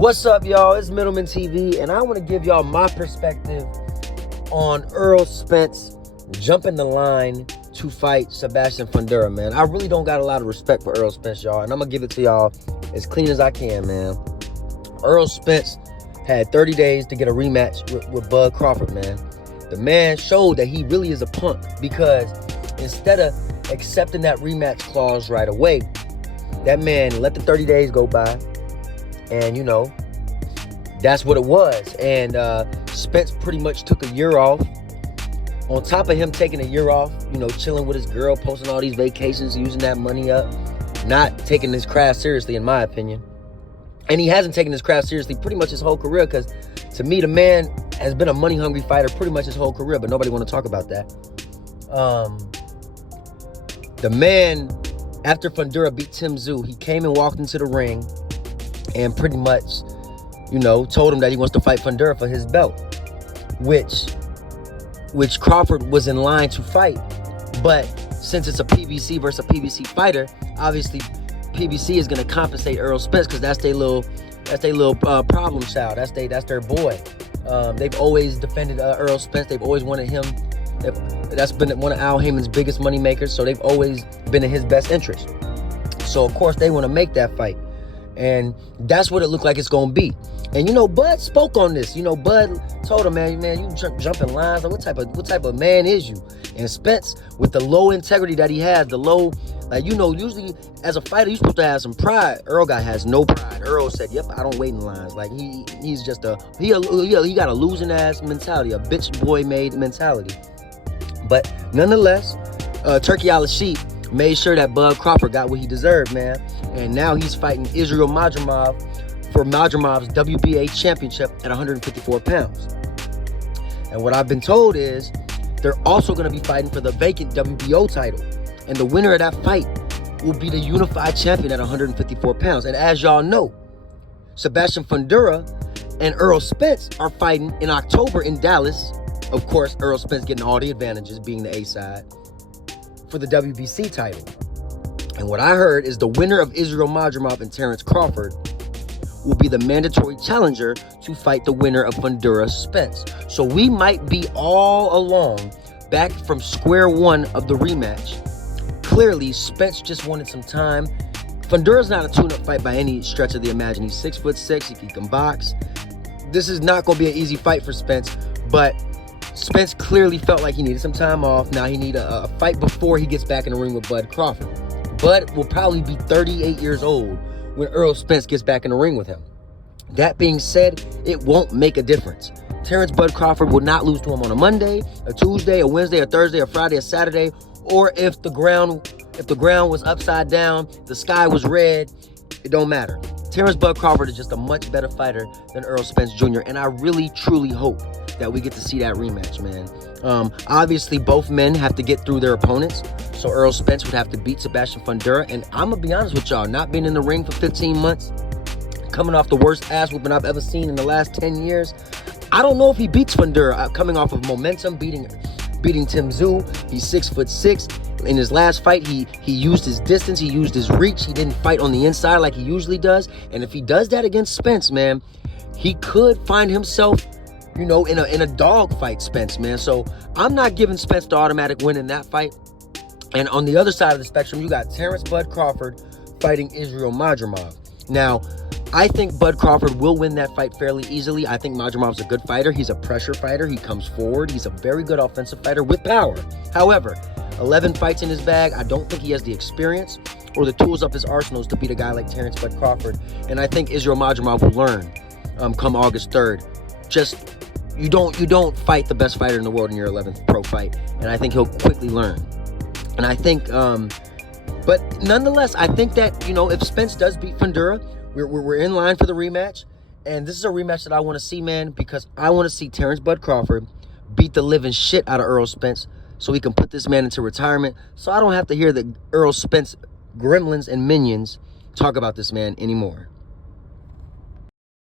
What's up, y'all? It's Middleman TV, and I want to give y'all my perspective on Errol Spence jumping the line to fight Sebastian Fundora, man. I really don't got a lot of respect for Errol Spence, y'all, and I'm going to give it to y'all as clean as I can, man. Errol Spence had 30 days to get a rematch with Bud Crawford, man. The man showed that he really is a punk because instead of accepting that rematch clause right away, that man let the 30 days go by. And, you know, that's what it was. And Spence pretty much took a year off. On top of him taking a year off, you know, chilling with his girl, posting all these vacations, using that money up, not taking his craft seriously, in my opinion. And he hasn't taken his craft seriously pretty much his whole career because, to me, the man has been a money-hungry fighter pretty much his whole career, but nobody want to talk about that. The man, after Fundora beat Tim Tszyu, he came and walked into the ring and pretty much, you know, told him that he wants to fight Fundora for his belt, which Crawford was in line to fight. But since it's a PBC versus a PBC fighter, obviously PBC is going to compensate Errol Spence because that's their little problem child. That's their boy. They've always defended Errol Spence. They've always wanted him. That's been one of Al Heyman's biggest money makers. So they've always been in his best interest. So of course they want to make that fight. And that's what it looked like it's going to be. And, you know, Bud spoke on this. You know, Bud told him, man, you jump in lines. Like, what type of man is you? And Spence, with the low integrity that he has, the low, like, you know, usually as a fighter, you're supposed to have some pride. Errol guy has no pride. Errol said, yep, I don't wait in lines. Like, he's just he got a losing ass mentality, a bitch boy made mentality. But nonetheless, Turkey Al Sheep made sure that Bud Crawford got what he deserved, man. And now he's fighting Israel Madrimov for Madrimov's WBA championship at 154 pounds. And what I've been told is they're also going to be fighting for the vacant WBO title. And the winner of that fight will be the unified champion at 154 pounds. And as y'all know, Sebastian Fundora and Errol Spence are fighting in October in Dallas. Of course, Errol Spence getting all the advantages, being the A side, for the WBC title. And what I heard is the winner of Israel Madrimov and Terrance Crawford will be the mandatory challenger to fight the winner of Fundora Spence. So we might be all along back from square one of the rematch. Clearly, Spence just wanted some time. Fundora's not a tune-up fight by any stretch of the imagination. He's 6'6", he can box. This is not going to be an easy fight for Spence, but Spence clearly felt like he needed some time off. Now he needs a fight before he gets back in the ring with Bud Crawford. Bud will probably be 38 years old when Errol Spence gets back in the ring with him. That being said, it won't make a difference. Terrance Bud Crawford will not lose to him on a Monday, a Tuesday, a Wednesday, a Thursday, a Friday, a Saturday, or if the ground was upside down, the sky was red, it don't matter. Terrance Bud Crawford is just a much better fighter than Errol Spence Jr., and I really, truly hope that we get to see that rematch, man. Obviously, both men have to get through their opponents, so Errol Spence would have to beat Sebastian Fundora, and I'm going to be honest with y'all, not being in the ring for 15 months, coming off the worst ass whooping I've ever seen in the last 10 years, I don't know if he beats Fundora, coming off of momentum, beating Tim Tszyu. He's 6'6". In his last fight, he used his distance, he used his reach, he didn't fight on the inside like he usually does, and if he does that against Spence, man, he could find himself, you know, in a dog fight, Spence, man. So I'm not giving Spence the automatic win in that fight. And on the other side of the spectrum, you got Terrance Bud Crawford fighting Israel Madrimov. Now, I think Bud Crawford will win that fight fairly easily. I think Madrimov's a good fighter. He's a pressure fighter. He comes forward. He's a very good offensive fighter with power. However, 11 fights in his bag. I don't think he has the experience or the tools up his arsenals to beat a guy like Terrance Bud Crawford. And I think Israel Madrimov will learn come August 3rd. Just, you don't fight the best fighter in the world in your 11th pro fight. And I think he'll quickly learn. And I think, but nonetheless, I think that, you know, if Spence does beat Fundora, we're in line for the rematch. And this is a rematch that I want to see, man, because I want to see Terrance Bud Crawford beat the living shit out of Errol Spence so we can put this man into retirement, so I don't have to hear the Errol Spence gremlins and minions talk about this man anymore.